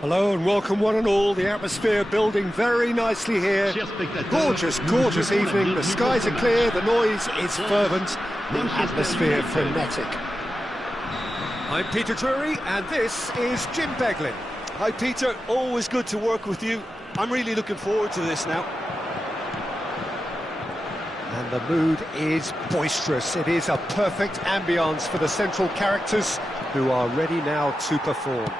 Hello and welcome one and all. The atmosphere building very nicely here. Gorgeous evening. The skies are clear, the noise is fervent, the atmosphere frenetic. I'm Peter Drury and this is Jim Beglin. Hi Peter, always good to work with you. I'm really looking forward to this now. And the mood is boisterous. It is a perfect ambience for the central characters who are ready now to perform.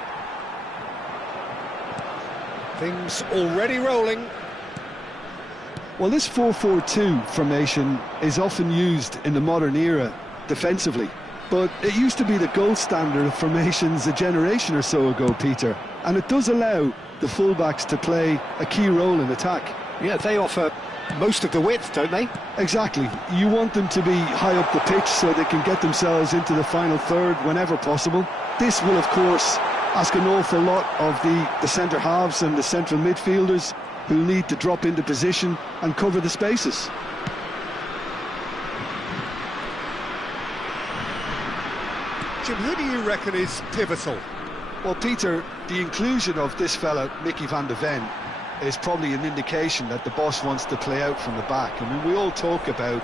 Things already rolling. Well, this 4-4-2 formation is often used in the modern era defensively, but it used to be the gold standard of formations a generation or so ago, Peter, and it does allow the fullbacks to play a key role in attack. Yeah, they offer most of the width, don't they? Exactly. You want them to be high up the pitch so they can get themselves into the final third whenever possible. This will, of course, ask an awful lot of the centre halves and the central midfielders who need to drop into position and cover the spaces. Jim, who do you reckon is pivotal? Well, Peter, the inclusion of this fella, Mickey van de Ven, is probably an indication that the boss wants to play out from the back. I mean, we all talk about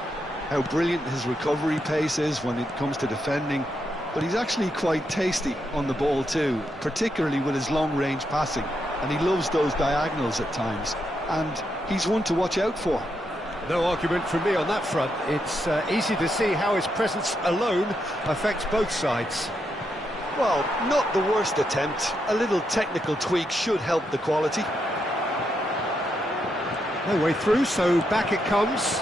how brilliant his recovery pace is when it comes to defending, but he's actually quite tasty on the ball too, particularly with his long-range passing, and he loves those diagonals at times, and he's one to watch out for. No argument from me on that front. It's easy to see how his presence alone affects both sides. Well, not the worst attempt. A little technical tweak should help the quality. No way through, so back it comes.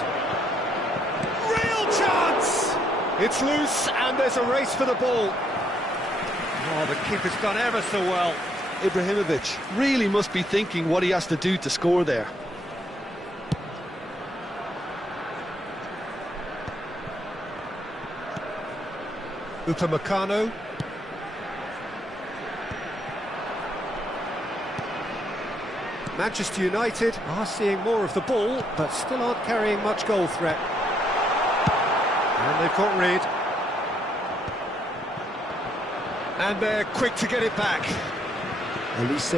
Real chance! It's loose and there's a race for the ball. Oh, the keeper's done ever so well. Ibrahimovic really must be thinking what he has to do to score there. Upamecano. Manchester United are seeing more of the ball, but still aren't carrying much goal threat. And they've got rid. And they're quick to get it back. Elise.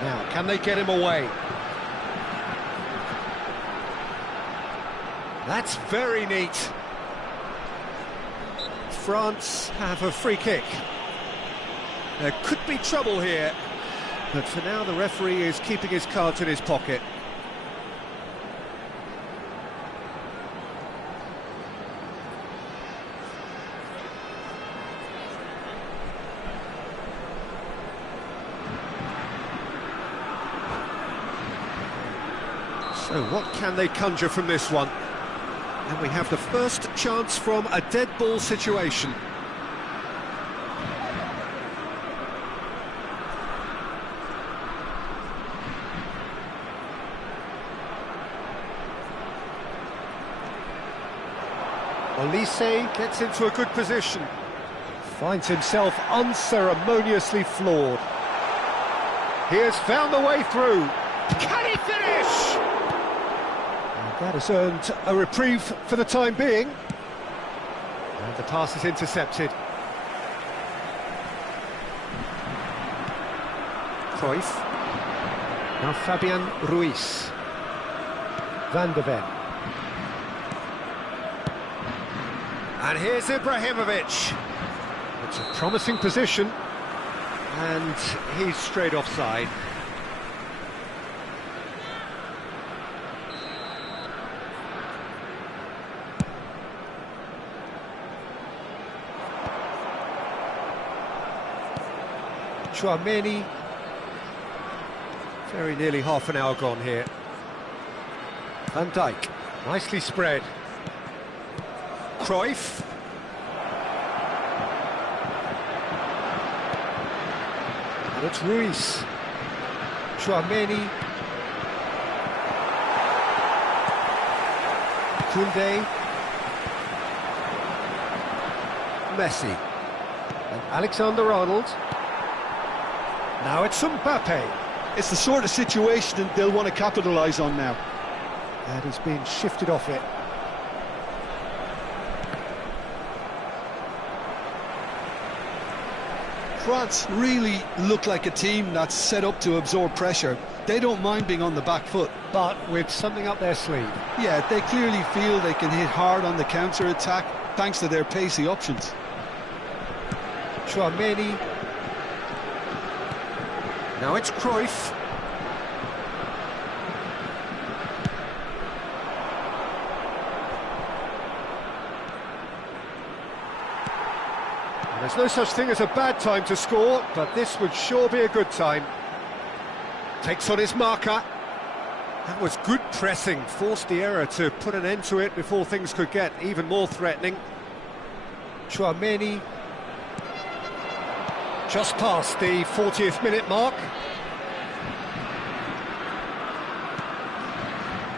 Now, can they get him away? That's very neat. France have a free kick. There could be trouble here, but for now the referee is keeping his cards in his pocket. So what can they conjure from this one? And we have the first chance from a dead ball situation. Elise gets into a good position. Finds himself unceremoniously floored. He has found the way through. Can he finish? And that has earned a reprieve for the time being. And the pass is intercepted. Cruyff. Now Fabian Ruiz. Van de Ven. And here's Ibrahimovic. It's a promising position, and he's straight offside. Chouameni. Very nearly half an hour gone here. Van Dijk, nicely spread. Cruyff. And it's Ruiz. Chouameni. Koundé. Messi. And Alexander-Arnold. Now it's Mbappe. It's the sort of situation that they'll want to capitalise on now. And he's been shifted off it. France. Really look like a team that's set up to absorb pressure. They don't mind being on the back foot. But with something up their sleeve. Yeah, they clearly feel they can hit hard on the counter-attack thanks to their pacey options. Chouameni. Now it's Cruyff. There's no such thing as a bad time to score, but this would sure be a good time. Takes on his marker. That was good pressing, forced the error to put an end to it before things could get even more threatening. Chouameni. Just past the 40th minute mark.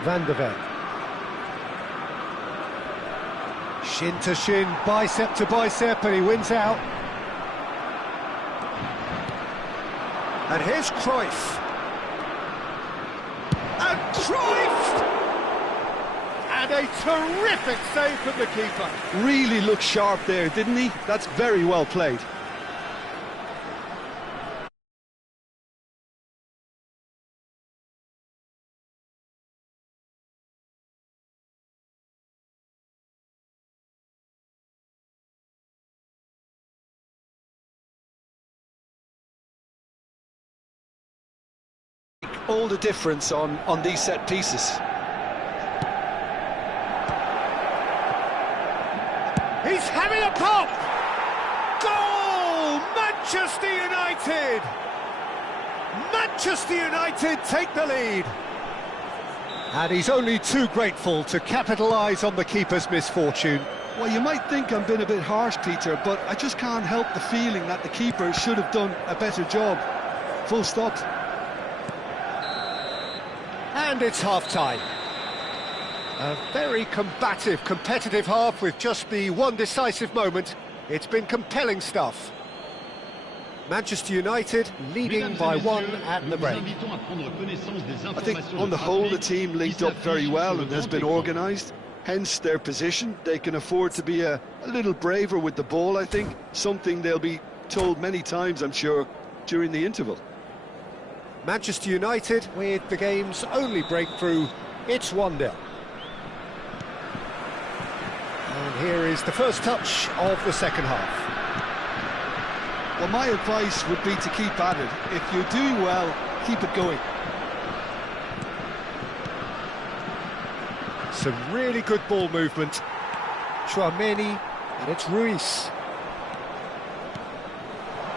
Van de Ven. Shin to shin, bicep to bicep, and he wins out. And here's Cruyff. And Cruyff! And a terrific save from the keeper. Really looked sharp there, didn't he? That's very well played. All the difference on these set pieces. He's having a pop! Goal! Manchester United! Manchester United take the lead. And he's only too grateful to capitalise on the keeper's misfortune. Well, you might think I'm being a bit harsh, Peter, but I just can't help the feeling that the keeper should have done a better job. Full stop. And it's half-time. A very combative, competitive half with just the one decisive moment. It's been compelling stuff. Manchester United leading by one at the break. I think on the whole the team linked up very well and has been organised. Hence their position. They can afford to be a little braver with the ball, I think. Something they'll be told many times, I'm sure, during the interval. Manchester United with the game's only breakthrough. It's 1-0. And here is the first touch of the second half. Well, my advice would be to keep at it. If you're doing well, keep it going. Some really good ball movement. Chouameni, and it's Ruiz.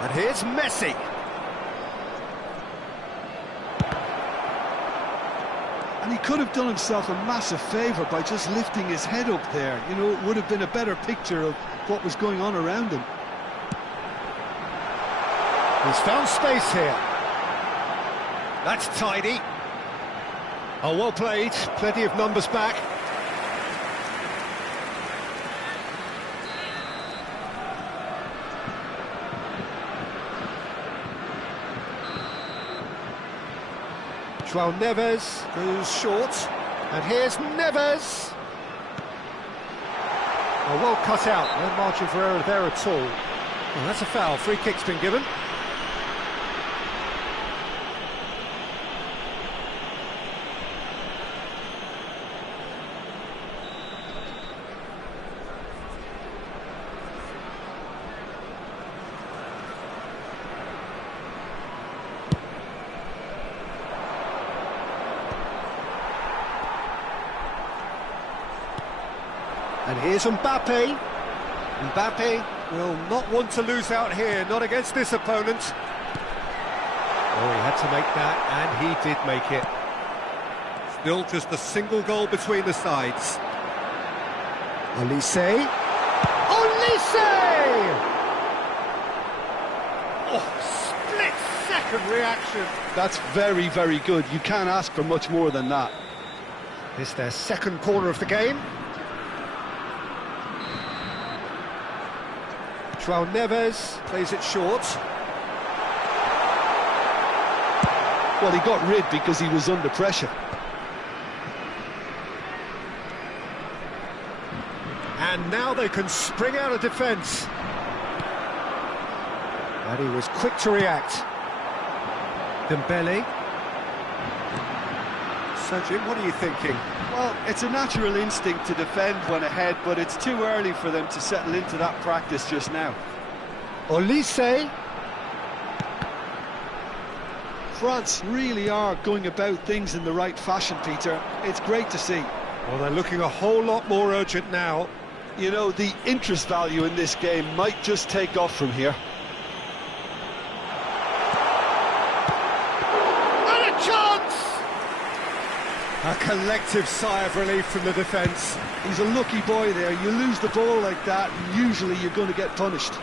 And here's Messi. And he could have done himself a massive favour by just lifting his head up there. You know, it would have been a better picture of what was going on around him. He's found space here. That's tidy. Oh, well played. Plenty of numbers back. João Neves goes short. And here's Neves. Oh, well cut out. No margin for error there at all. Well, that's a foul. Free kick's been given. And here's Mbappe. Mbappe will not want to lose out here, not against this opponent. Oh, he had to make that, and he did make it. Still just a single goal between the sides. Olise. Olise! Oh, split-second reaction. That's very, very good. You can't ask for much more than that. It's their second corner of the game. João Neves plays it short. Well, he got rid because he was under pressure. And now they can spring out of defence. And he was quick to react. Dembele. So, Jim, what are you thinking? Well, it's a natural instinct to defend when ahead, but it's too early for them to settle into that practice just now. Olise. France really are going about things in the right fashion, Peter. It's great to see. Well, they're looking a whole lot more urgent now. You know, the interest value in this game might just take off from here. And a chance! A collective sigh of relief from the defence. He's a lucky boy there. You lose the ball like that, and usually you're going to get punished.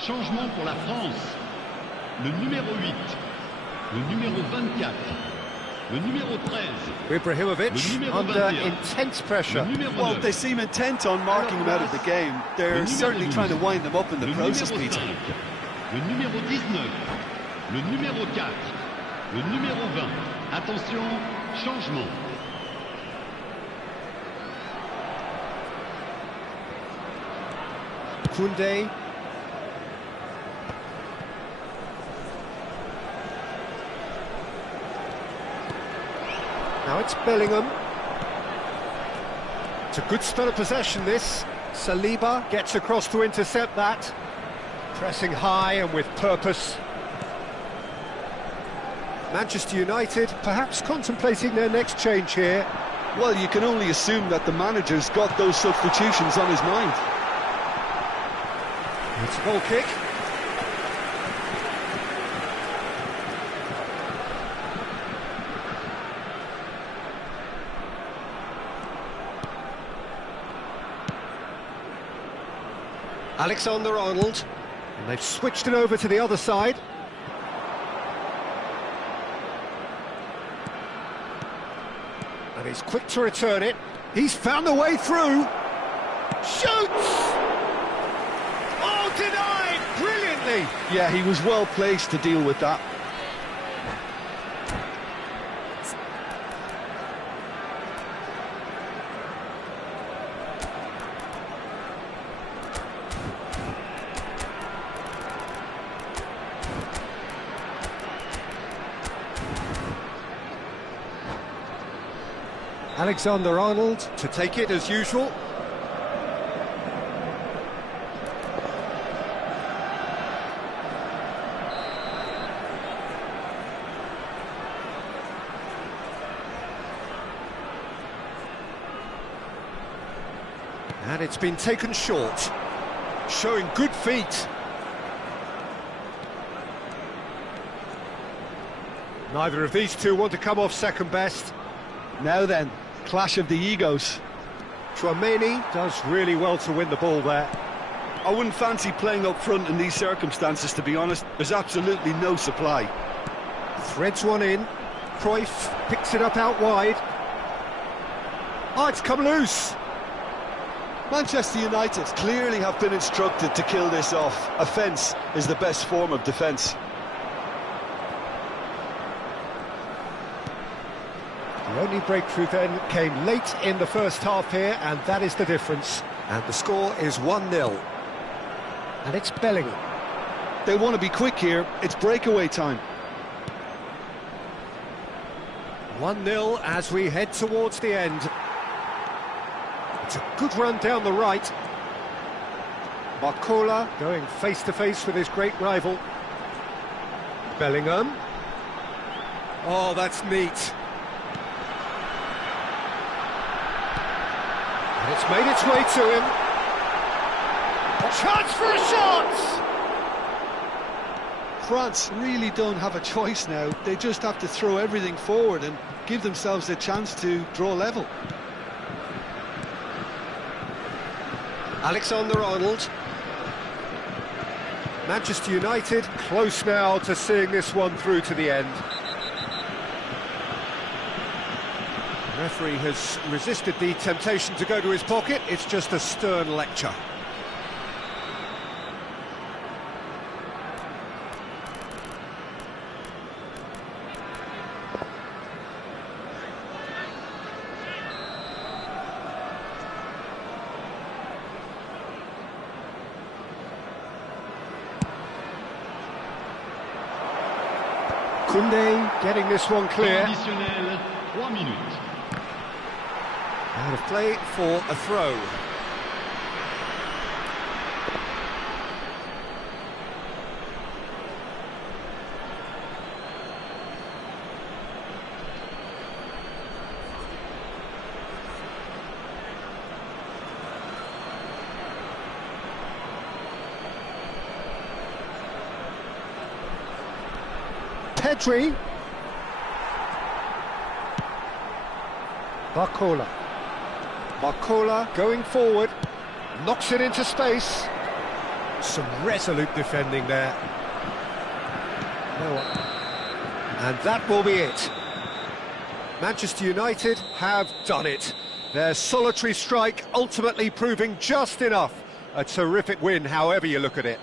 Changement pour la France. Le numéro 8, le numéro 24, le numéro 13. Ibrahimovic under intense pressure. Well, they seem intent on marking him out of the game. They're certainly trying to wind them up in the process, Peter. Le numéro 19, le numéro 4, le numéro 20. Attention, changement. Koundé. Now it's Bellingham. It's a good spell of possession, this. Saliba gets across to intercept that. Pressing high and with purpose. Manchester United perhaps contemplating their next change here. Well, you can only assume that the manager's got those substitutions on his mind. It's a goal kick. Alexander-Arnold, and they've switched it over to the other side. And he's quick to return it. He's found the way through. Shoots! Oh, denied brilliantly. Yeah, he was well placed to deal with that. Alexander-Arnold to take it as usual. And it's been taken short, showing good feet. Neither of these two want to come off second best. Now then, clash of the egos. Chouameni does really well to win the ball there. I wouldn't fancy playing up front in these circumstances, to be honest. There's absolutely no supply. Threads one in. Cruyff picks it up out wide. Oh, it's come loose. Manchester United clearly have been instructed to kill this off. Offence is the best form of defence. The only breakthrough then came late in the first half here, and that is the difference. And the score is 1-0. And it's Bellingham. They want to be quick here. It's breakaway time. 1-0 as we head towards the end. It's a good run down the right. Barcola going face-to-face with his great rival. Bellingham. Oh, that's neat. And it's made its way to him. Chance for a shot! France really don't have a choice now. They just have to throw everything forward and give themselves a chance to draw level. Alexander-Arnold. Manchester United close now to seeing this one through to the end. The referee has resisted the temptation to go to his pocket. It's just a stern lecture. Koundé getting this one clear. Additionnel, 3 minutes. Out of play for a throw. Pedri. Barcola. Barcola going forward, knocks it into space. Some resolute defending there. And that will be it. Manchester United have done it. Their solitary strike ultimately proving just enough. A terrific win, however you look at it.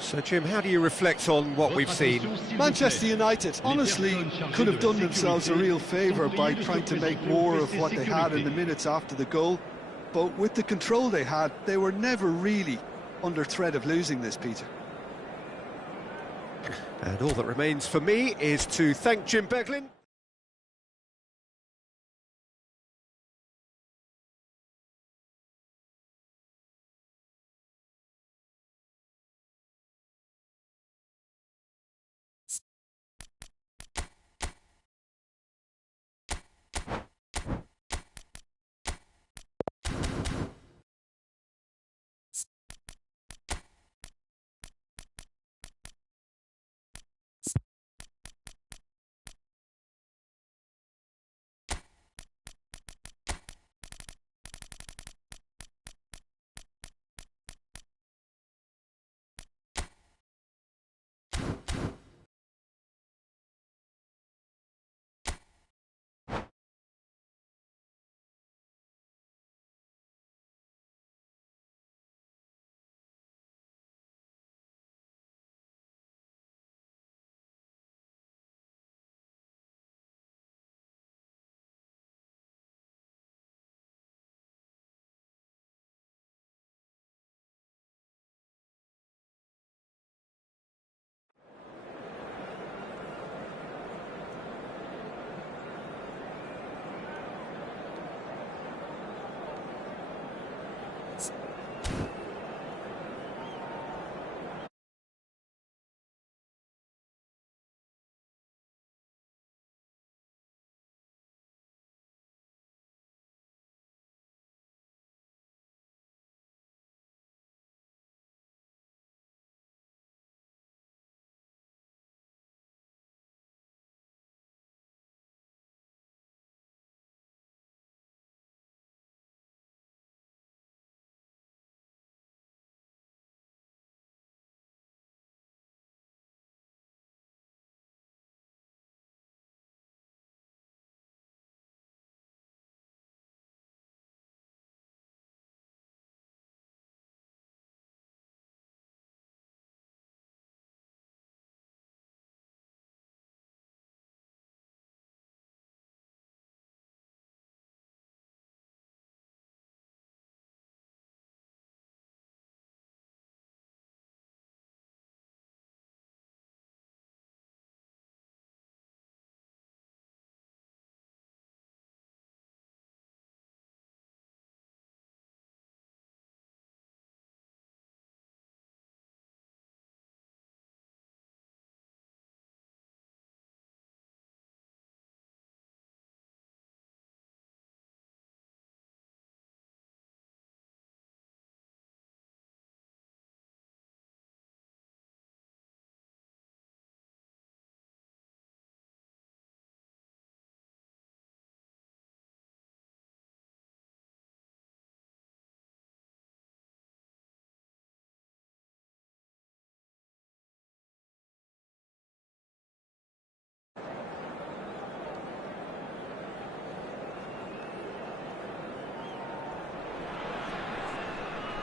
So, Jim, how do you reflect on what we've seen? Manchester United honestly could have done themselves a real favour by trying to make more of what they had in the minutes after the goal. But with the control they had, they were never really under threat of losing this, Peter. And all that remains for me is to thank Jim Beglin.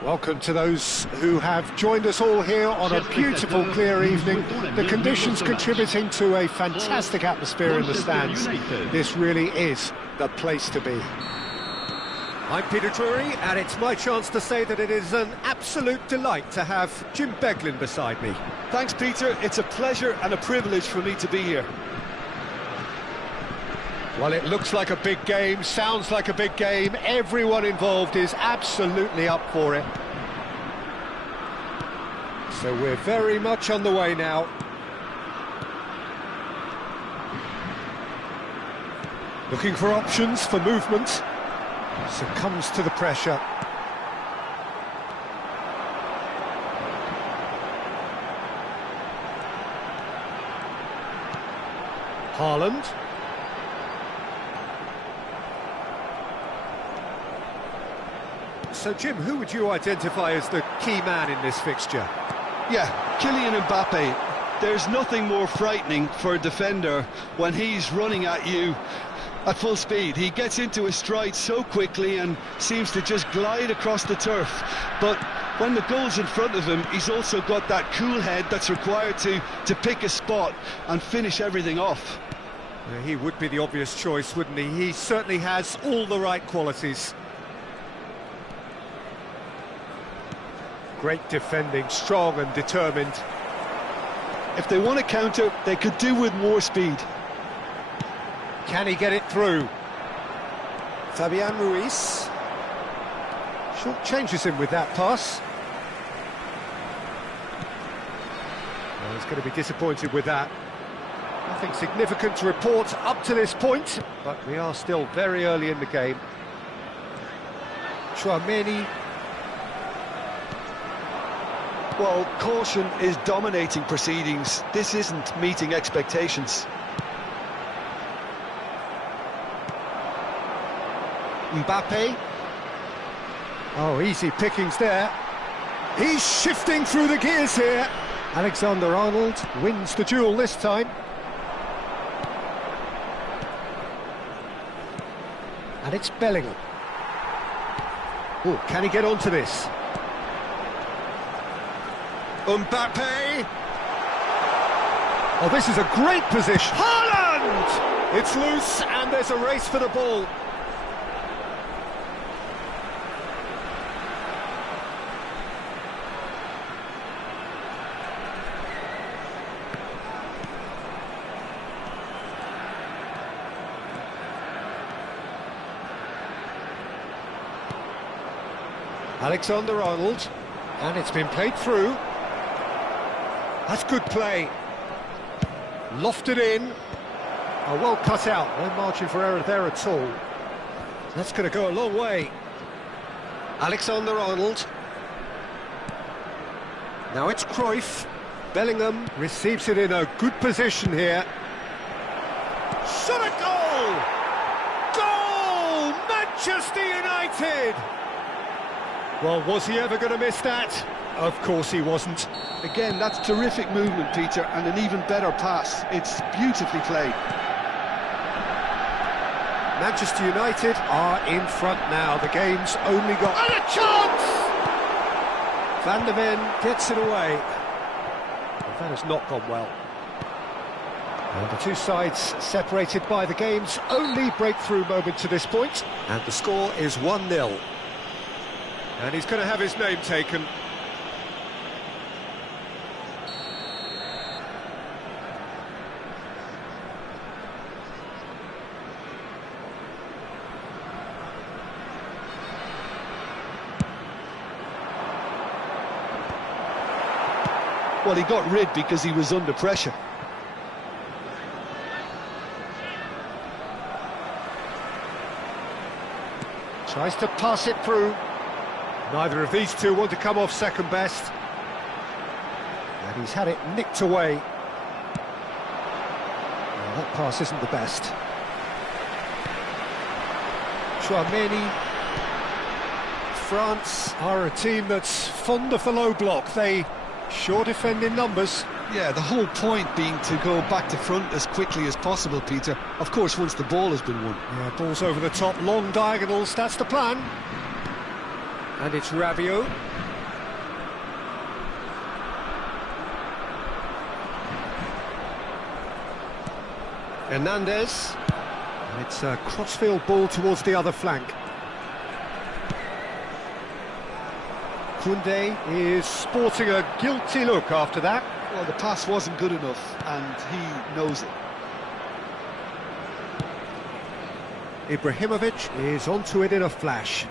Welcome to those who have joined us all here on a beautiful, clear evening. The conditions contributing to a fantastic atmosphere in the stands. This really is the place to be. I'm Peter Drury, and it's my chance to say that it is an absolute delight to have Jim Beglin beside me. Thanks, Peter. It's a pleasure and a privilege for me to be here. Well, it looks like a big game, sounds like a big game. Everyone involved is absolutely up for it. So we're very much on the way now. Looking for options for movement. Succumbs to the pressure. Haaland. So, Jim, who would you identify as the key man in this fixture? Yeah, Kylian Mbappe. There's nothing more frightening for a defender when he's running at you at full speed. He gets into his stride so quickly and seems to just glide across the turf. But when the goal's in front of him, he's also got that cool head that's required to pick a spot and finish everything off. Yeah, he would be the obvious choice, wouldn't he? He certainly has all the right qualities. Great defending, strong and determined. If they want to counter, they could do with more speed. Can he get it through? Fabian Ruiz. Short changes him with that pass. Well, he's going to be disappointed with that. Nothing significant to report up to this point, but we are still very early in the game. Chouameni. Well, caution is dominating proceedings. This isn't meeting expectations. Mbappe. Oh, easy pickings there. He's shifting through the gears here. Alexander-Arnold wins the duel this time. And it's Bellingham. Oh, can he get onto this? Mbappe! Oh, this is a great position. Haaland! It's loose and there's a race for the ball. Alexander-Arnold, and it's been played through. That's good play. Lofted in. Oh, well cut out. No margin for error there at all. That's going to go a long way. Alexander-Arnold. Now it's Cruyff. Bellingham receives it in a good position here. Shot a goal! Goal! Manchester United! Well, was he ever going to miss that? Of course he wasn't. Again, that's terrific movement, Peter, and an even better pass. It's beautifully played. Manchester United are in front now. The game's only got... And a chance! Van der Ven gets it away. Well, that has not gone well. And the two sides separated by the game's only breakthrough moment to this point. And the score is 1-0. And he's going to have his name taken. Well, he got rid because he was under pressure. Tries to pass it through. Neither of these two want to come off second best. And he's had it nicked away. Well, that pass isn't the best. Chouameni. France are a team that's fond of the low block. They sure defend in numbers. Yeah, the whole point being to go back to front as quickly as possible, Peter. Of course, once the ball has been won. Yeah, ball's over the top, long diagonals, that's the plan. And it's Rabiot. Hernandez. And it's a crossfield ball towards the other flank. Koundé is sporting a guilty look after that. Well, the pass wasn't good enough, and he knows it. Ibrahimovic is onto it in a flash.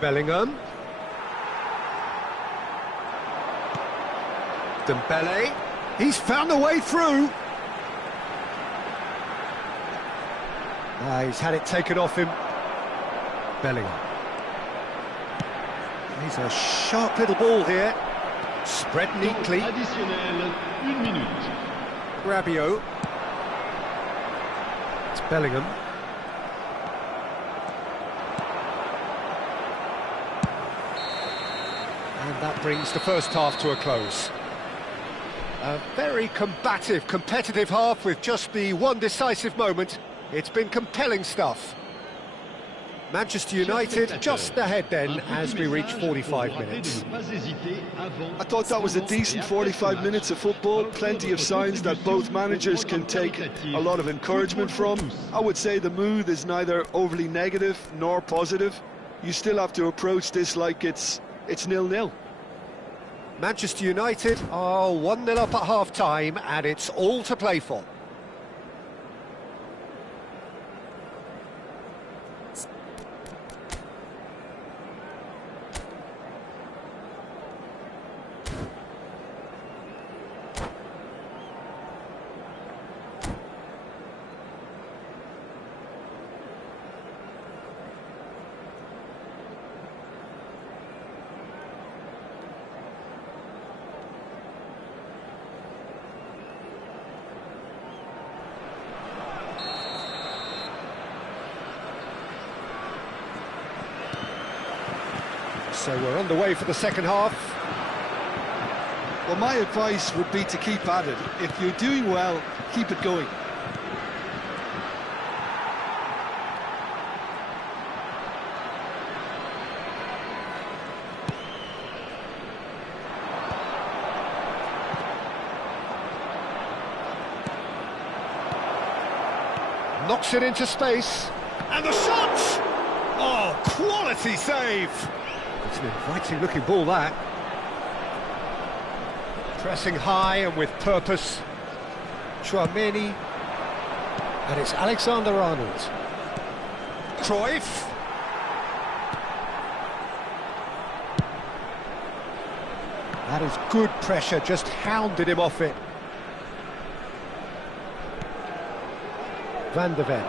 Bellingham. Dembele. He's found a way through. He's had it taken off him. Bellingham. He's a sharp little ball here. Spread neatly. Additionnel, 1 minute. Rabiot. It's Bellingham. And that brings the first half to a close. A very combative, competitive half with just the one decisive moment. It's been compelling stuff. Manchester United just ahead then as we reach 45 minutes. I thought that was a decent 45 minutes of football, plenty of signs that both managers can take a lot of encouragement from. I would say the mood is neither overly negative nor positive. You still have to approach this like it's 0-0. Manchester United are 1-0 up at half-time and it's all to play for. So we're on the way for the second half. Well, my advice would be to keep at it. If you're doing well, keep it going. Knocks it into space. And the shot! Oh, quality save! It's an inviting looking ball, that. Pressing high and with purpose. Chouameni. And it's Alexander-Arnold. Cruyff. That is good pressure, just hounded him off it. Van de Ven.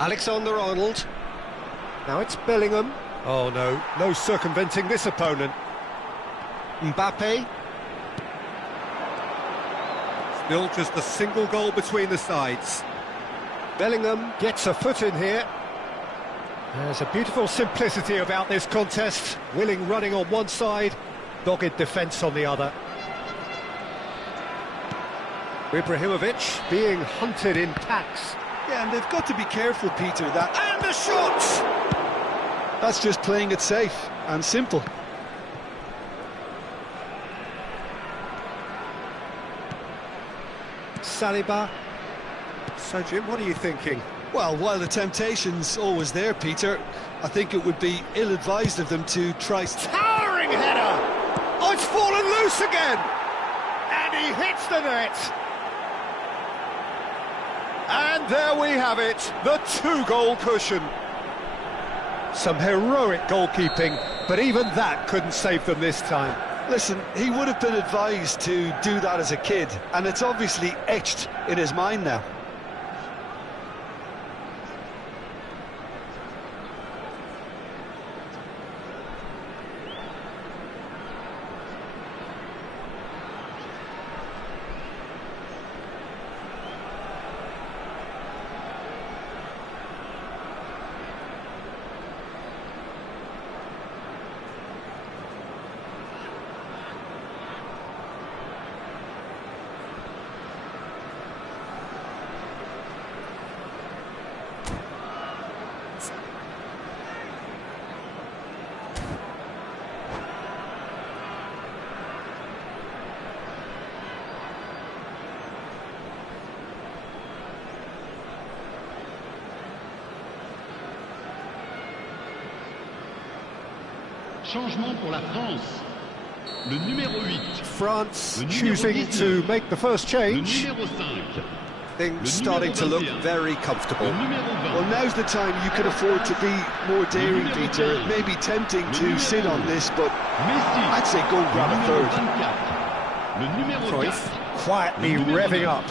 Alexander-Arnold. Now it's Bellingham. Oh no, no circumventing this opponent. Mbappe. Still just a single goal between the sides. Bellingham gets a foot in here. There's a beautiful simplicity about this contest. Willing running on one side, dogged defence on the other. Ibrahimovic being hunted in packs. Yeah, and they've got to be careful, Peter, that... And the shot! That's just playing it safe and simple. Saliba. So, Jim, what are you thinking? Well, while the temptation's always there, Peter, I think it would be ill-advised of them to try... Towering header! Oh, it's fallen loose again! And he hits the net! And there we have it, the two-goal cushion. Some heroic goalkeeping, but even that couldn't save them this time. Listen, he would have been advised to do that as a kid, and it's obviously etched in his mind now. Changement pour la France. Le numéro 8. France Le numéro choosing 19. to make the first Le change. numéro 5. Things starting to look very comfortable. Le numéro 20. Well, now's the time you could afford to be more daring, Peter. It may be tempting to sit on this, but Messi. I'd say go and grab Le a numéro third. 24. Le numéro Cruyff 4. quietly Le numéro revving 9. up.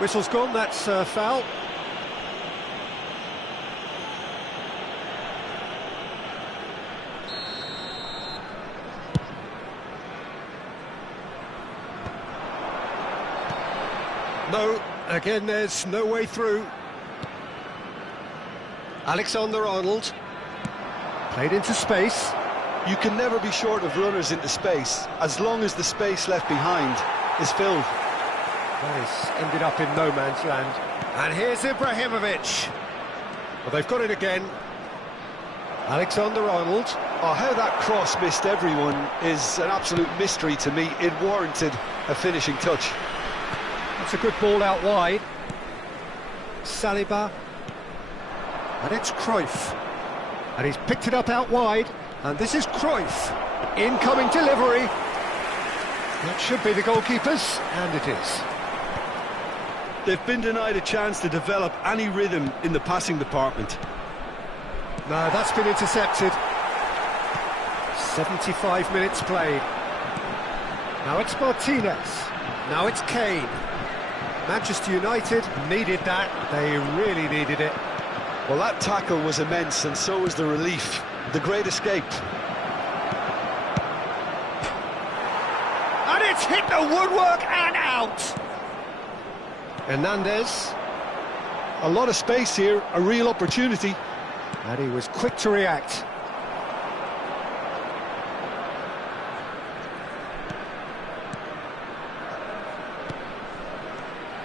Whistle's gone, that's foul. No, again there's no way through. Alexander-Arnold. Played into space. You can never be short of runners into space, as long as the space left behind is filled. That has ended up in no man's land. And here's Ibrahimovic. Well, they've got it again. Alexander-Arnold. Oh, how that cross missed everyone is an absolute mystery to me. It warranted a finishing touch. That's a good ball out wide. Saliba. And it's Cruyff. And he's picked it up out wide. And this is Cruyff. Incoming delivery. That should be the goalkeeper's, and it is. They've been denied a chance to develop any rhythm in the passing department. No, that's been intercepted. 75 minutes played. Now it's Martinez. Now it's Kane. Manchester United needed that. They really needed it. Well, that tackle was immense, and so was the relief. The great escape. And it's hit the woodwork and out. Hernandez. A lot of space here, a real opportunity. And he was quick to react.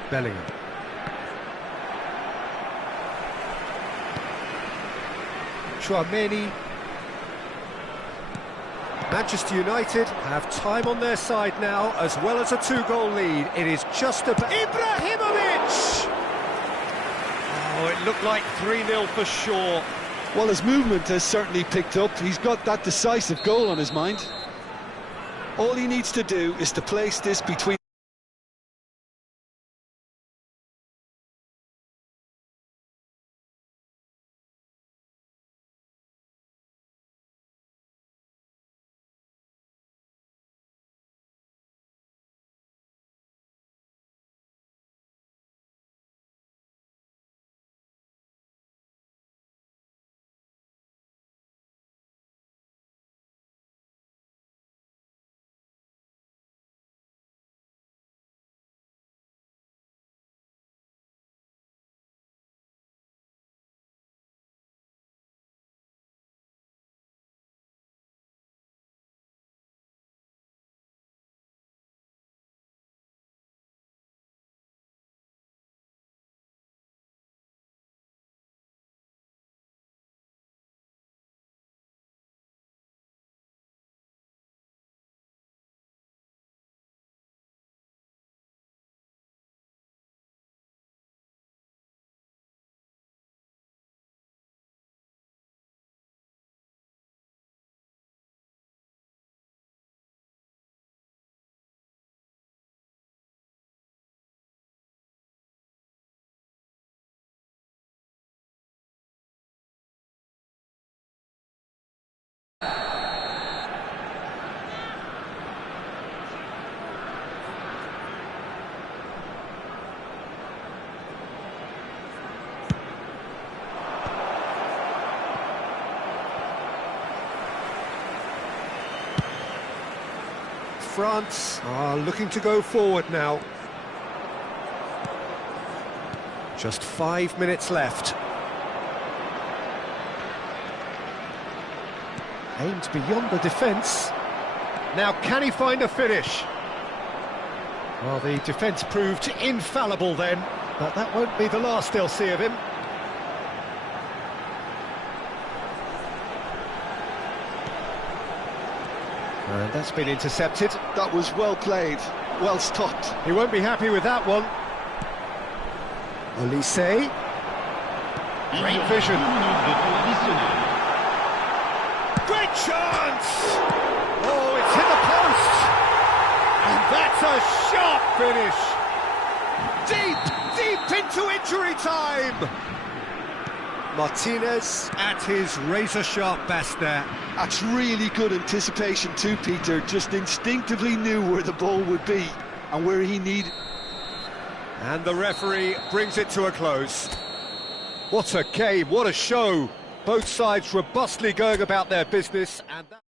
Bellingham. Chouameni. Manchester United have time on their side now, as well as a two-goal lead. It is just about... Ibrahimovic! Oh, it looked like 3-0 for sure. Well, his movement has certainly picked up. He's got that decisive goal on his mind. All he needs to do is to place this between... France are looking to go forward now. Just 5 minutes left. Aimed beyond the defence. Now, can he find a finish? Well, the defence proved infallible then, but that won't be the last they'll see of him. And that's been intercepted. That was well played. well stopped. He won't be happy with that one. Olise. Great vision. Great chance! Oh, it's hit the post! And that's a sharp finish! Deep into injury time! Martinez At his razor-sharp best there. That's really good anticipation too, Peter. Just instinctively knew where the ball would be and where he needed. And the referee brings it to a close. What a game, what a show! Both sides robustly going about their business, and that...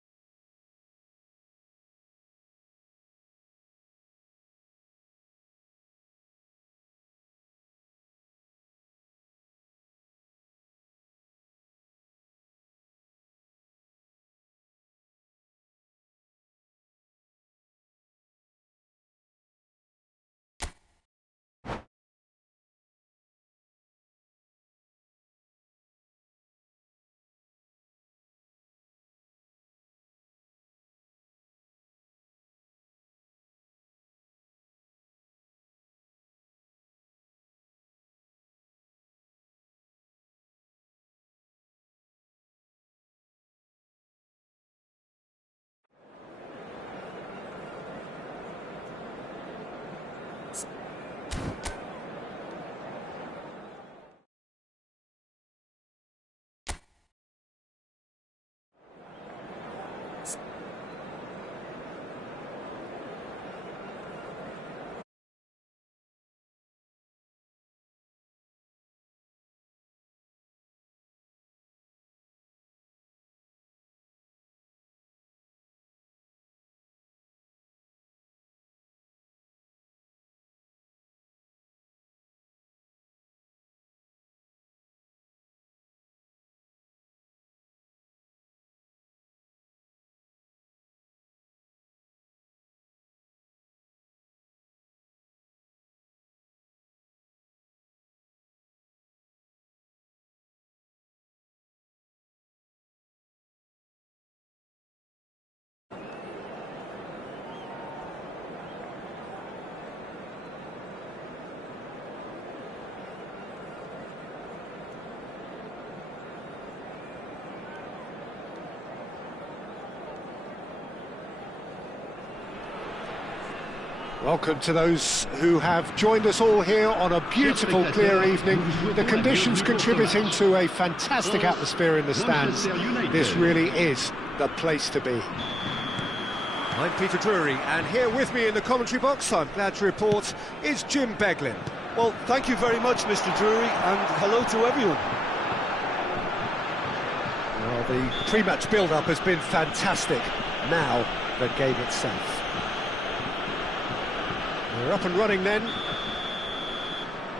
Welcome to those who have joined us all here on a beautiful, clear evening. The conditions contributing to a fantastic atmosphere in the stands. This really is the place to be. I'm Peter Drury, and here with me in the commentary box, I'm glad to report, is Jim Beglin. Well, thank you very much, Mr. Drury, and hello to everyone. Well, the pre-match build-up has been fantastic. Now, the game itself. We're up and running then.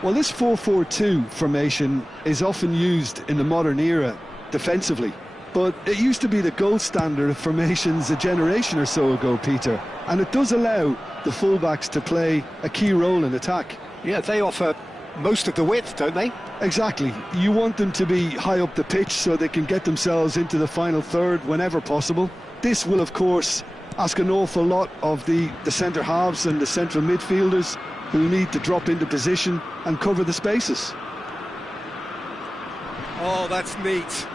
Well, this 4-4-2 formation is often used in the modern era defensively, but it used to be the gold standard of formations a generation or so ago, Peter, and it does allow the fullbacks to play a key role in attack. Yeah, they offer most of the width, don't they? Exactly. You want them to be high up the pitch so they can get themselves into the final third whenever possible. This will, of course, ask an awful lot of the centre halves and the central midfielders, who need to drop into position and cover the spaces. Oh, that's neat.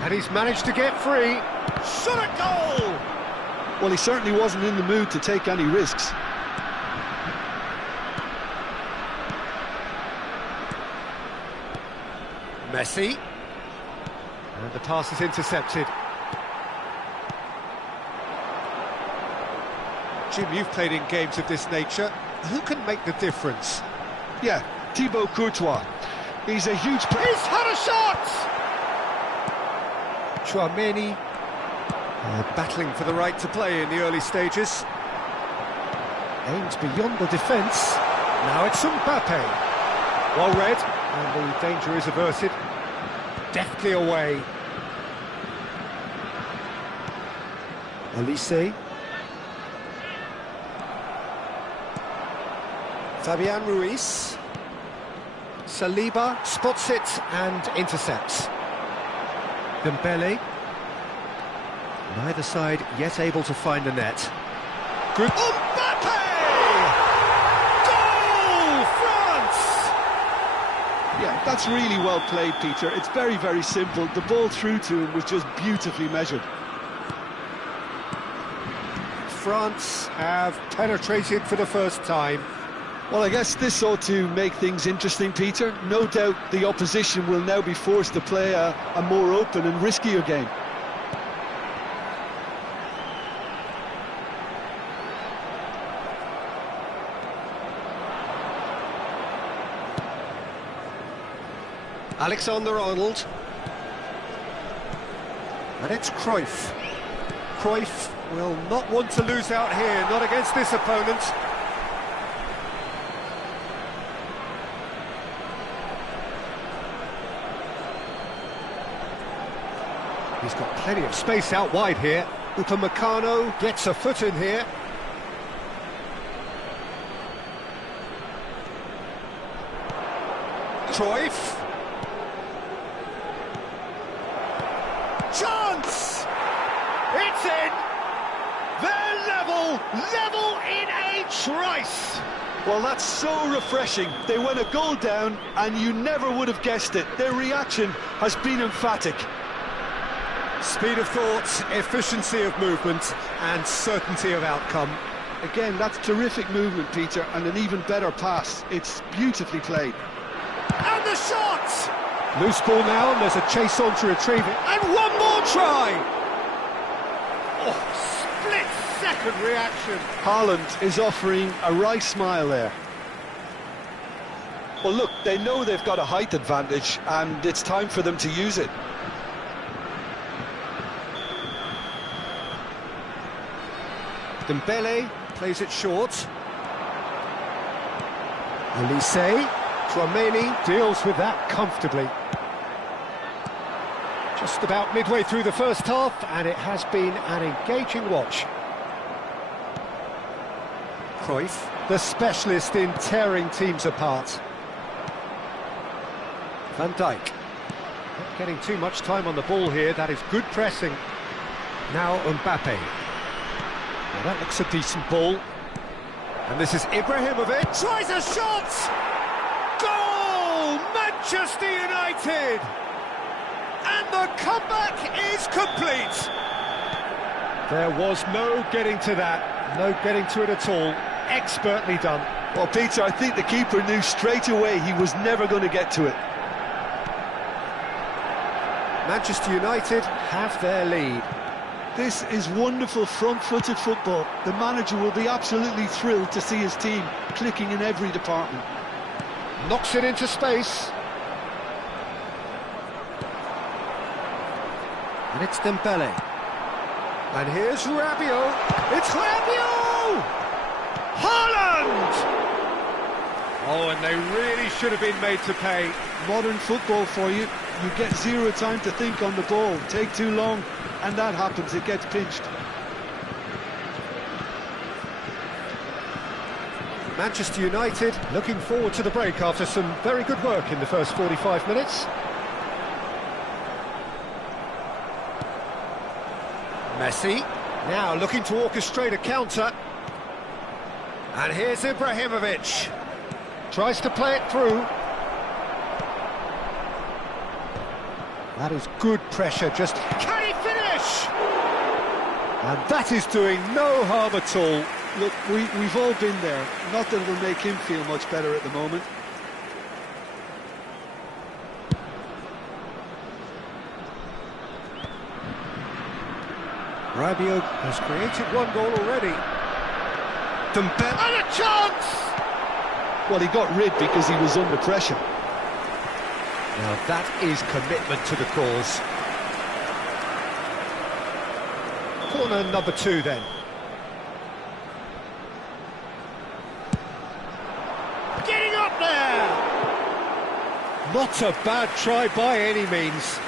And he's managed to get free. Shot at goal! Well, he certainly wasn't in the mood to take any risks. Messi. And the pass is intercepted. Jim, you've played in games of this nature. Who can make the difference? Yeah, Thibaut Courtois. He's a huge player. He's had a shot! Chouameni battling for the right to play in the early stages. Aims beyond the defence. Now it's Mbappe. Well read, and the danger is averted. Deftly away. Olise. Fabian Ruiz. Saliba spots it and intercepts. Dembele. Neither side yet able to find the net. Good. Mbappe! That's really well played, Peter. It's very, very simple. The ball through to him was just beautifully measured. France have penetrated for the first time. Well, I guess this ought to make things interesting, Peter. No doubt the opposition will now be forced to play a more open and riskier game. Alexander-Arnold. And it's Cruyff. Cruyff will not want to lose out here, not against this opponent. He's got plenty of space out wide here. Upamecano gets a foot in here. Cruyff. Chance! It's in! They're level in a trice! Well, that's so refreshing. They went a goal down and you never would have guessed it. Their reaction has been emphatic. Speed of thought, efficiency of movement and certainty of outcome. Again, that's terrific movement, Peter, and an even better pass. It's beautifully played. And the shot! Loose ball now, and there's a chase on to retrieve it. And one more try! Oh, split-second reaction. Haaland is offering a wry smile there. Well, look, they know they've got a height advantage, and it's time for them to use it. Dembele plays it short. Olise. Tchouameni deals with that comfortably. Just about midway through the first half, and it has been an engaging watch. Cruyff, the specialist in tearing teams apart. Van Dijk. Not getting too much time on the ball here, that is good pressing. Now Mbappe. Well, that looks a decent ball. And this is Ibrahimovic. Tries a shot! Goal! Manchester United! And the comeback is complete! There was no getting to that. No getting to it at all. Expertly done. Well, Peter, I think the keeper knew straight away he was never going to get to it. Manchester United have their lead. This is wonderful front-footed football. The manager will be absolutely thrilled to see his team clicking in every department. Knocks it into space. And it's Dembele. And here's Rabiot. It's Rabiot! Haaland! Oh, and they really should have been made to pay. Modern football for you. You get zero time to think on the ball. Take too long, and that happens. It gets pinched. Manchester United looking forward to the break after some very good work in the first 45 minutes. Messi, now looking to orchestrate a counter. And here's Ibrahimovic. Tries to play it through. That is good pressure, just can he finish? And that is doing no harm at all. Look, we've all been there. Not that it'll make him feel much better at the moment. Rabiot has created one goal already. Dembele, and a chance! Well, he got rid because he was under pressure. Now that is commitment to the cause. Corner number 2 then. Getting up there! Not a bad try by any means.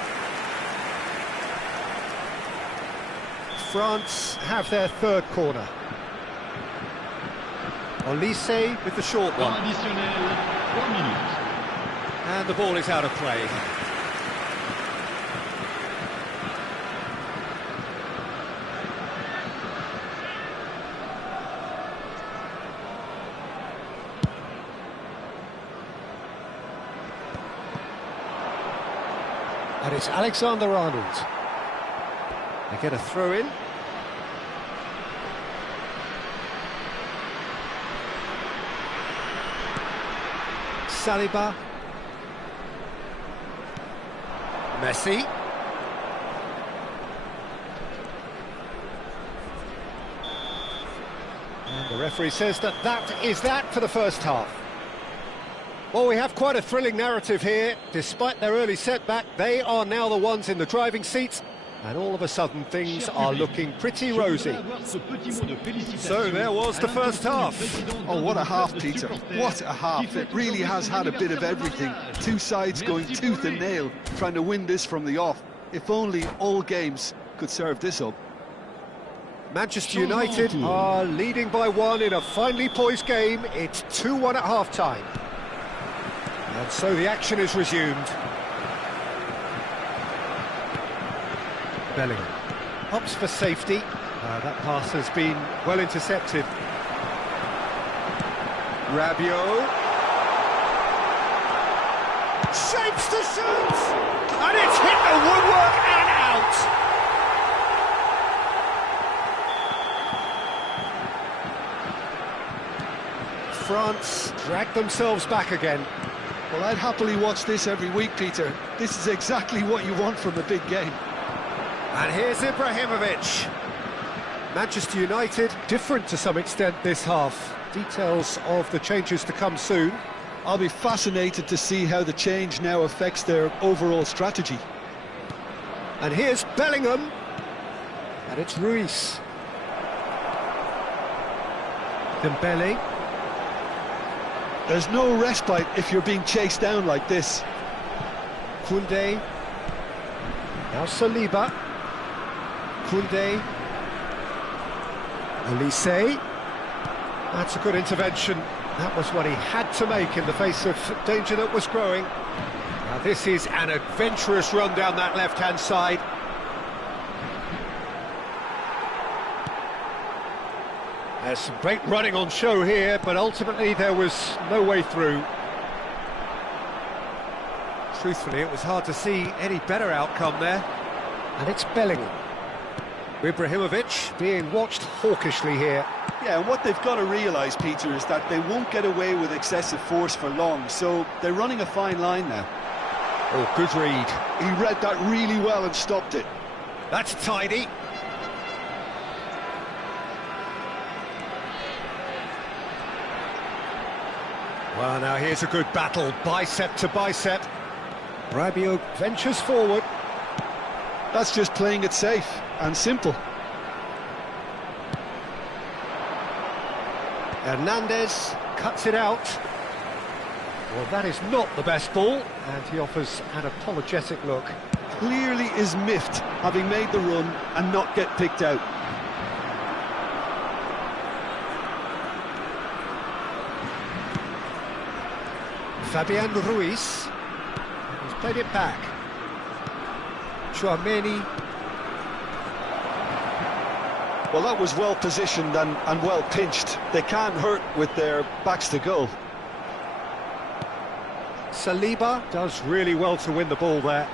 France have their third corner. Olise with the short one. Additionnel, 3 minutes. And the ball is out of play. And it's Alexander-Arnold. They get a throw in. Saliba. Messi. And the referee says that is that for the first half. Well, we have quite a thrilling narrative here. Despite their early setback, they are now the ones in the driving seat, and all of a sudden things are looking pretty rosy. So there was the first half. Oh, what a half, Peter. What a half. It really has had a bit of everything. Two sides going tooth and nail, trying to win this from the off. If only all games could serve this up. Manchester United are leading by one in a finely poised game. It's 2-1 at half-time. And so the action is resumed. Bellingham opts for safety. That pass has been well intercepted. Rabiot shapes the shoot, and it's hit the woodwork and out. France drag themselves back again. Well, I'd happily watch this every week, Peter. This is exactly what you want from a big game. And here's Ibrahimovic. Manchester United, different to some extent this half. Details of the changes to come soon. I'll be fascinated to see how the change now affects their overall strategy. And here's Bellingham. And it's Ruiz. Dembele. There's no respite if you're being chased down like this. Koundé. Now Saliba. Koundé. Olise. That's a good intervention. That was what he had to make in the face of danger that was growing. Now this is an adventurous run down that left-hand side. There's some great running on show here, but ultimately there was no way through. Truthfully, it was hard to see any better outcome there. And it's Bellingham. Ibrahimovic being watched hawkishly here. Yeah, and what they've got to realise, Peter, is that they won't get away with excessive force for long, so they're running a fine line now. Oh, good read. He read that really well and stopped it. That's tidy. Well, now here's a good battle, bicep to bicep. Rabiot ventures forward. That's just playing it safe and simple. Hernandez cuts it out. Well, that is not the best ball, and he offers an apologetic look. Clearly is miffed, having made the run and not get picked out. Fabian Ruiz. He's played it back. Chouameni. Well, that was well positioned and well pinched. They can't hurt with their backs to goal. Saliba does really well to win the ball there.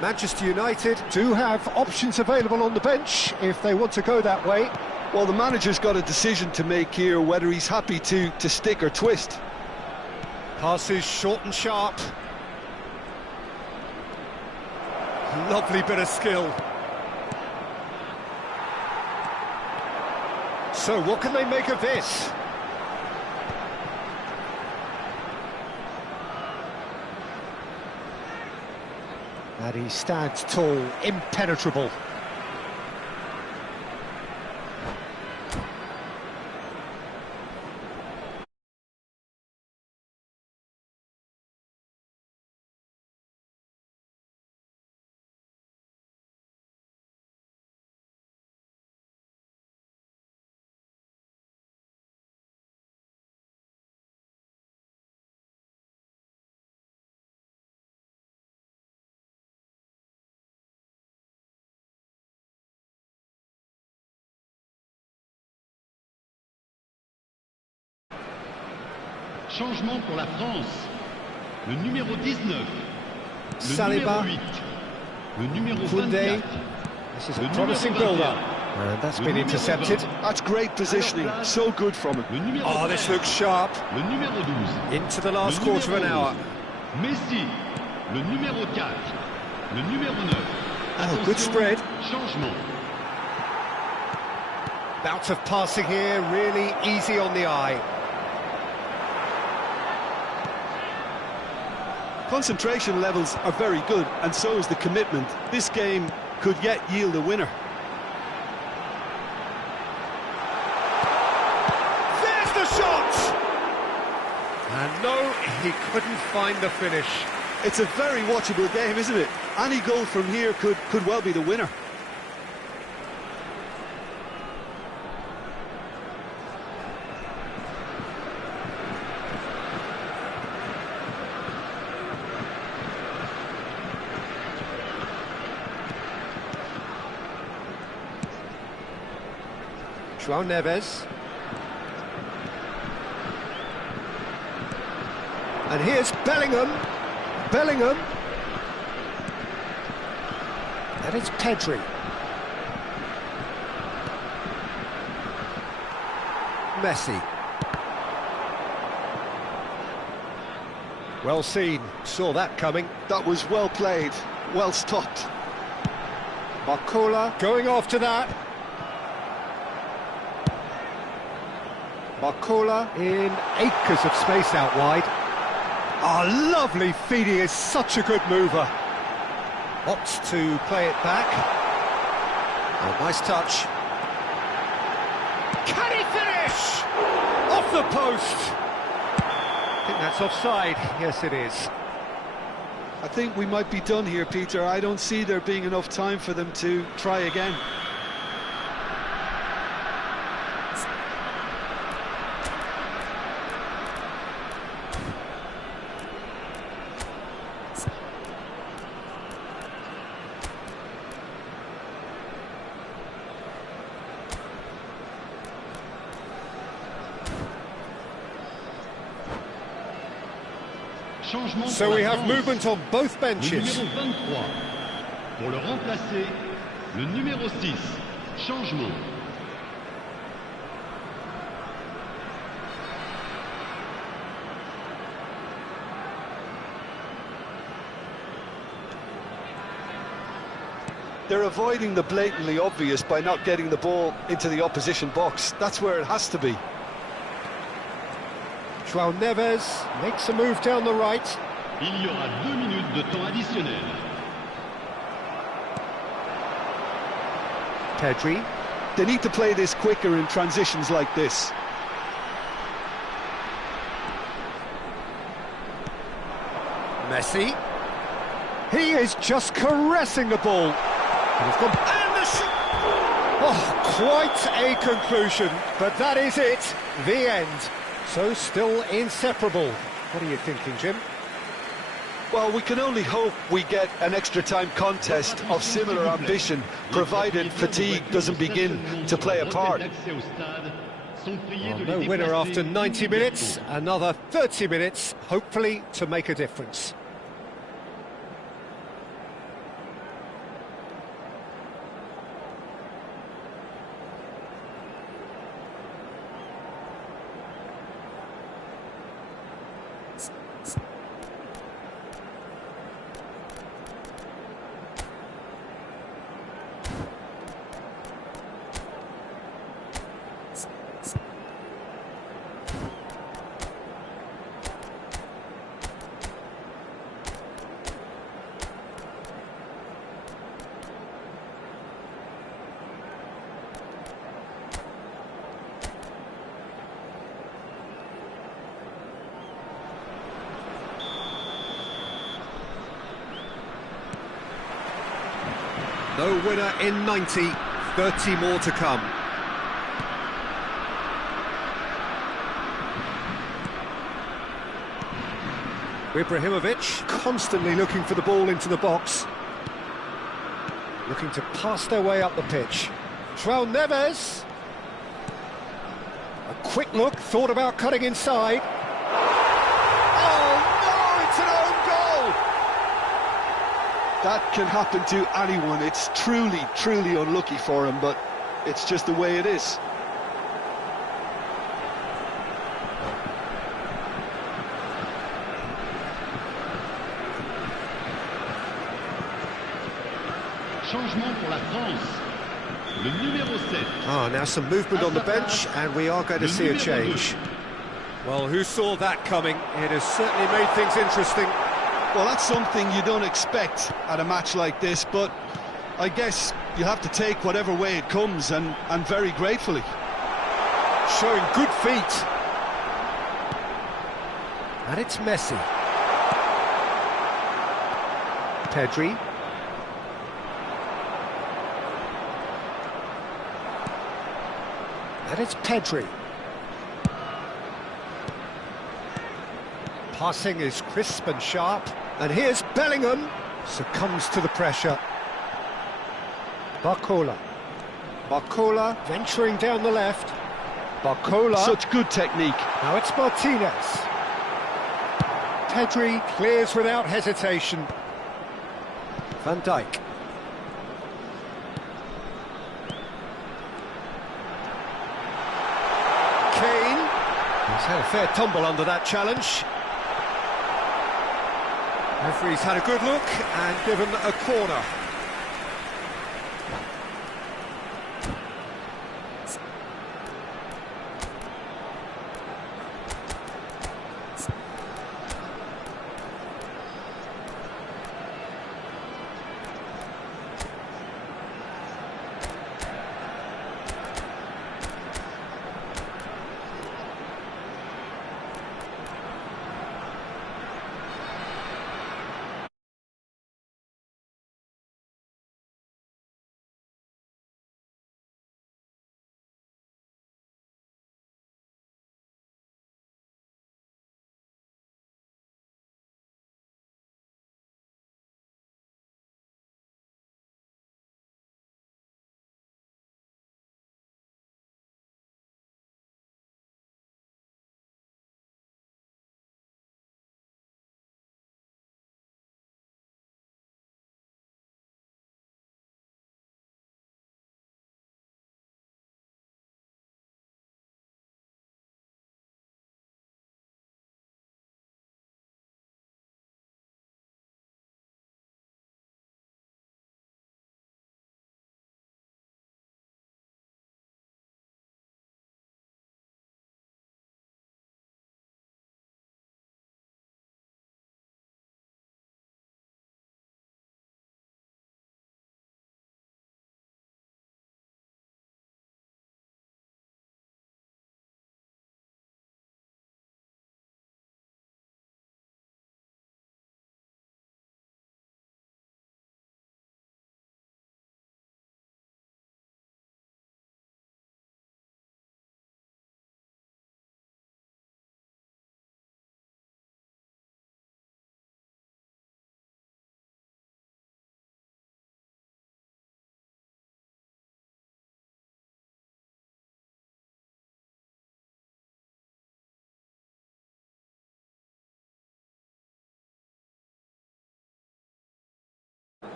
Manchester United do have options available on the bench if they want to go that way. Well, the manager's got a decision to make here, whether he's happy to stick or twist. Passes short and sharp. Lovely bit of skill. So what can they make of this? And he stands tall, impenetrable. Changement pour la France. Le numéro 19. Saliba, le numéro Koundé. 24. This is a promising build-up. And that's been intercepted. That's great positioning, so good from him. Le numéro Oh, this 13. looks sharp. Le numéro 12. Into the last Le quarter of an numéro hour. 11. Messi. Le numéro 4. Le numéro 9. Oh, good spread. Changement. Bout of passing here, really easy on the eye. Concentration levels are very good, and so is the commitment. This game could yet yield a winner. There's the shot! And no, he couldn't find the finish. It's a very watchable game, isn't it? Any goal from here could well be the winner. João Neves. And here's Bellingham. Bellingham. And it's Pedri. Messi. Well seen. Saw that coming. That was well played, well stopped. Barcola going after that. Barcola in acres of space out wide. Oh, lovely feed, he is such a good mover. Opts to play it back. Oh, nice touch. Can he finish? Off the post. I think that's offside. Yes, it is. I think we might be done here, Peter. I don't see there being enough time for them to try again. Changement So pour we la have France. movement on both Le benches. numéro 23. Pour le remplacer, le numéro 6. Changement. They're avoiding the blatantly obvious by not getting the ball into the opposition box. That's where it has to be. João Neves makes a move down the right. Il y aura 2 minutes de temps additionnel. Pedri. They need to play this quicker in transitions like this. Messi. He is just caressing the ball. And the shot! Oh, quite a conclusion, but that is it, the end. So still inseparable. What are you thinking, Jim? Well, we can only hope we get an extra time contest of similar ambition, provided fatigue doesn't begin to play a part. Well, no winner after 90 minutes, another 30 minutes, hopefully to make a difference. No winner in 90, 30 more to come. Ibrahimovic constantly looking for the ball into the box. Looking to pass their way up the pitch. João Neves. A quick look, thought about cutting inside. Oh no, it's an own goal! That can happen to anyone. It's truly, truly unlucky for him, but it's just the way it is. Changement pour la France. Le numéro 7. Ah, now some movement on the bench, and we are going to see a change. Well, who saw that coming? It has certainly made things interesting. Well, that's something you don't expect at a match like this, but I guess you have to take whatever way it comes, and very gratefully. Showing good feet. And it's Messi. Pedri. And it's Pedri. Passing is crisp and sharp. And here's Bellingham. Succumbs to the pressure. Barcola. Barcola venturing down the left. Barcola. Such good technique. Now it's Martinez. Pedri clears without hesitation. Van Dijk. Kane. He's had a fair tumble under that challenge. Referee's had a good look and given a corner.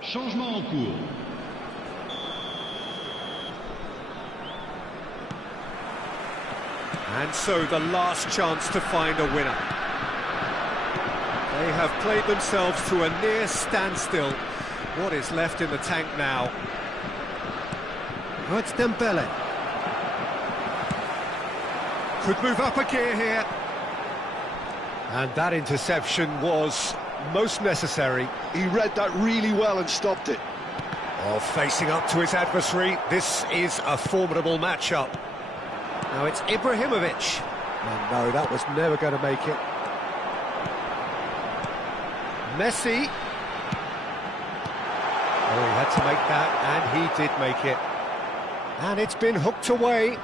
Changement en cours. And so the last chance to find a winner. They have played themselves to a near standstill. What is left in the tank now? Oh, it's Dembele. Could move up a gear here. And that interception was most necessary. He read that really well and stopped it. Oh, facing up to his adversary, this is a formidable matchup. Now it's Ibrahimovic. And no, that was never going to make it. Messi. Oh, he had to make that, and he did make it. And it's been hooked away.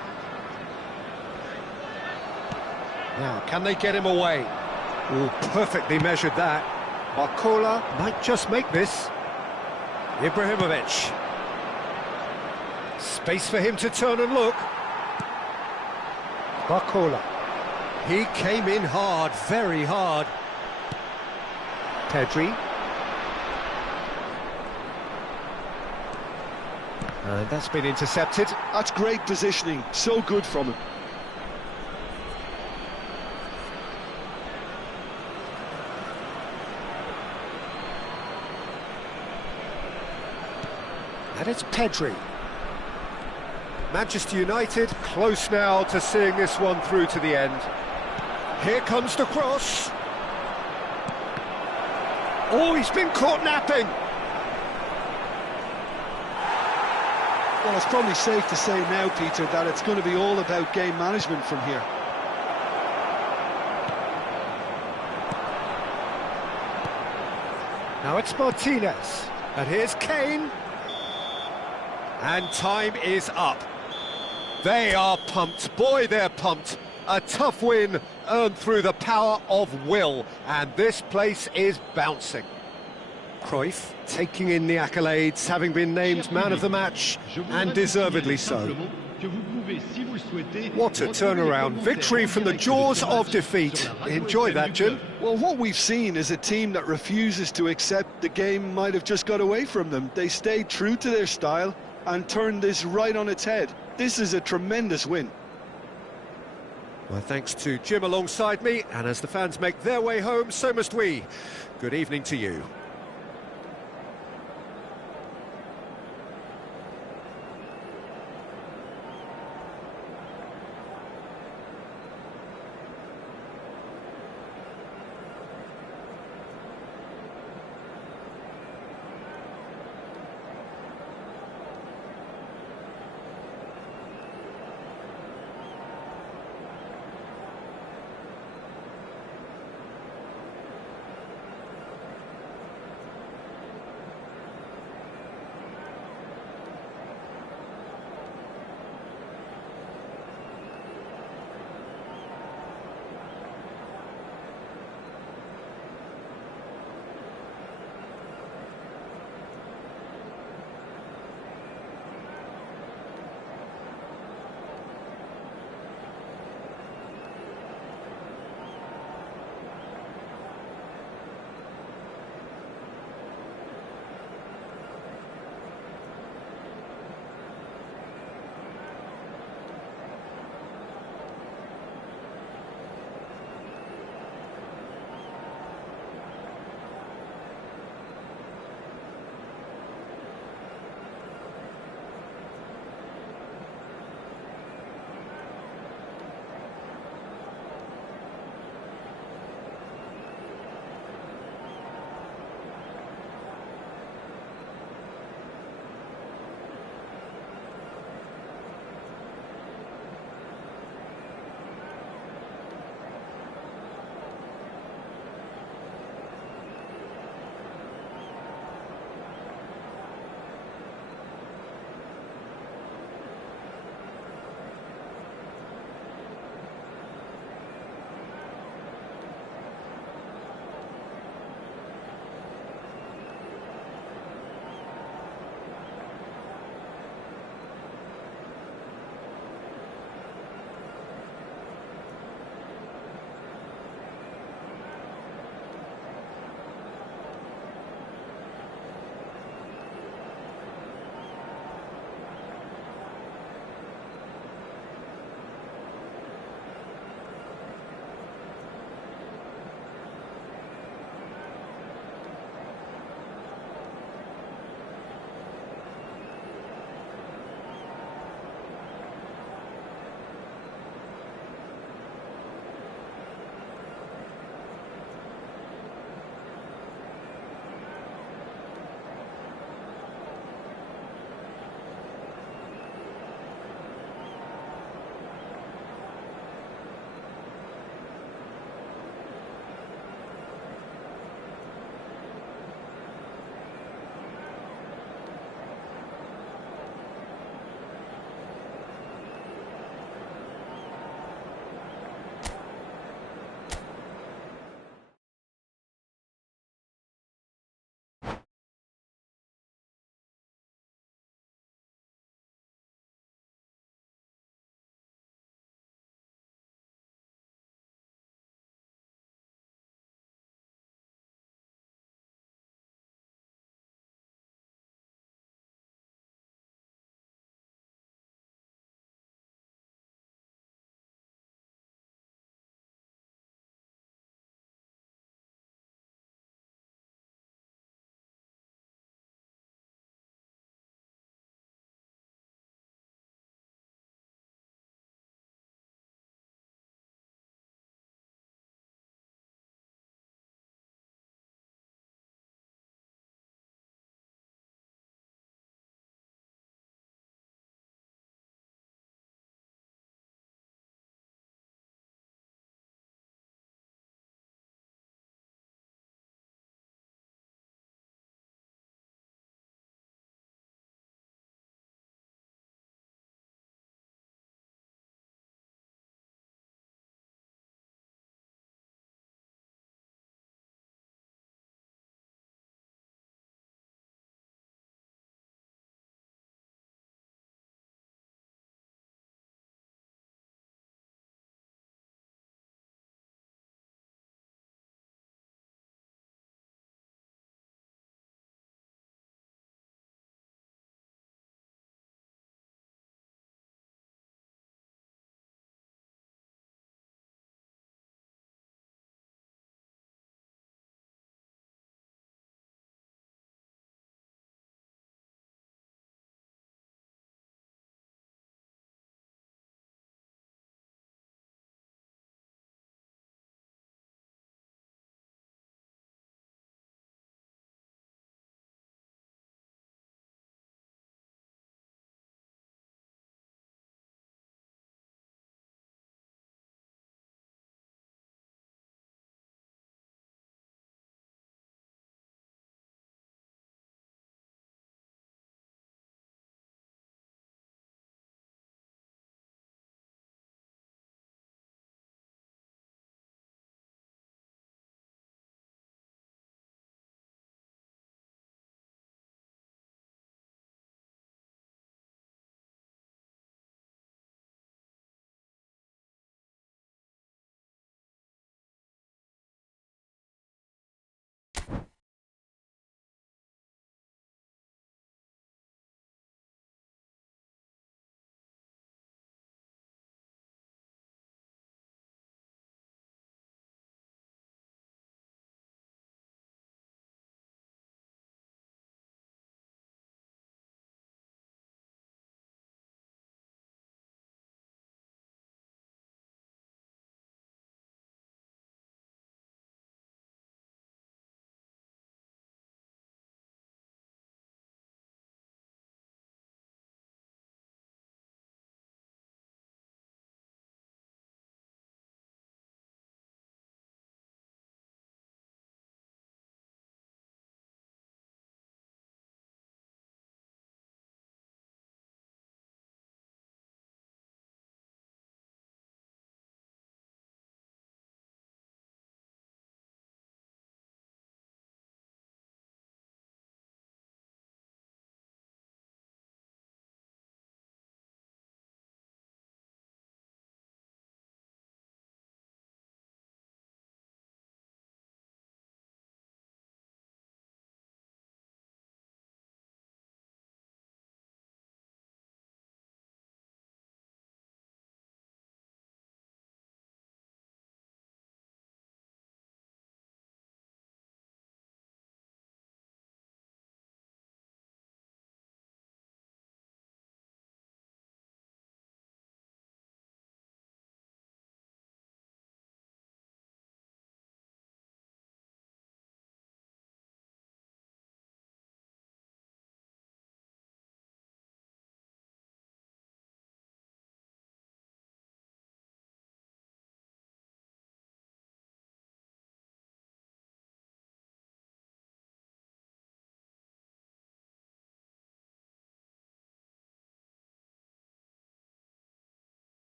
Now, can they get him away? Oh, perfectly measured that. Barcola might just make this. Ibrahimovic. Space for him to turn and look. Barcola. He came in hard, very hard. Pedri. And that's been intercepted. That's great positioning, so good from him. And it's Pedri. Manchester United close now to seeing this one through to the end. Here comes the cross. Oh, he's been caught napping. Well, it's probably safe to say now, Peter, that it's going to be all about game management from here. Now it's Martinez. And here's Kane. And time is up. They are pumped. Boy, they're pumped. A tough win earned through the power of will. And this place is bouncing. Cruyff taking in the accolades, having been named man of the match, and deservedly so. What a turnaround. Victory from the jaws of defeat. Enjoy that, Jim. Well, what we've seen is a team that refuses to accept the game might have just got away from them. They stayed true to their style and turned this right on its head. This is a tremendous win. Well, thanks to Jim alongside me, and as the fans make their way home, so must we. Good evening to you.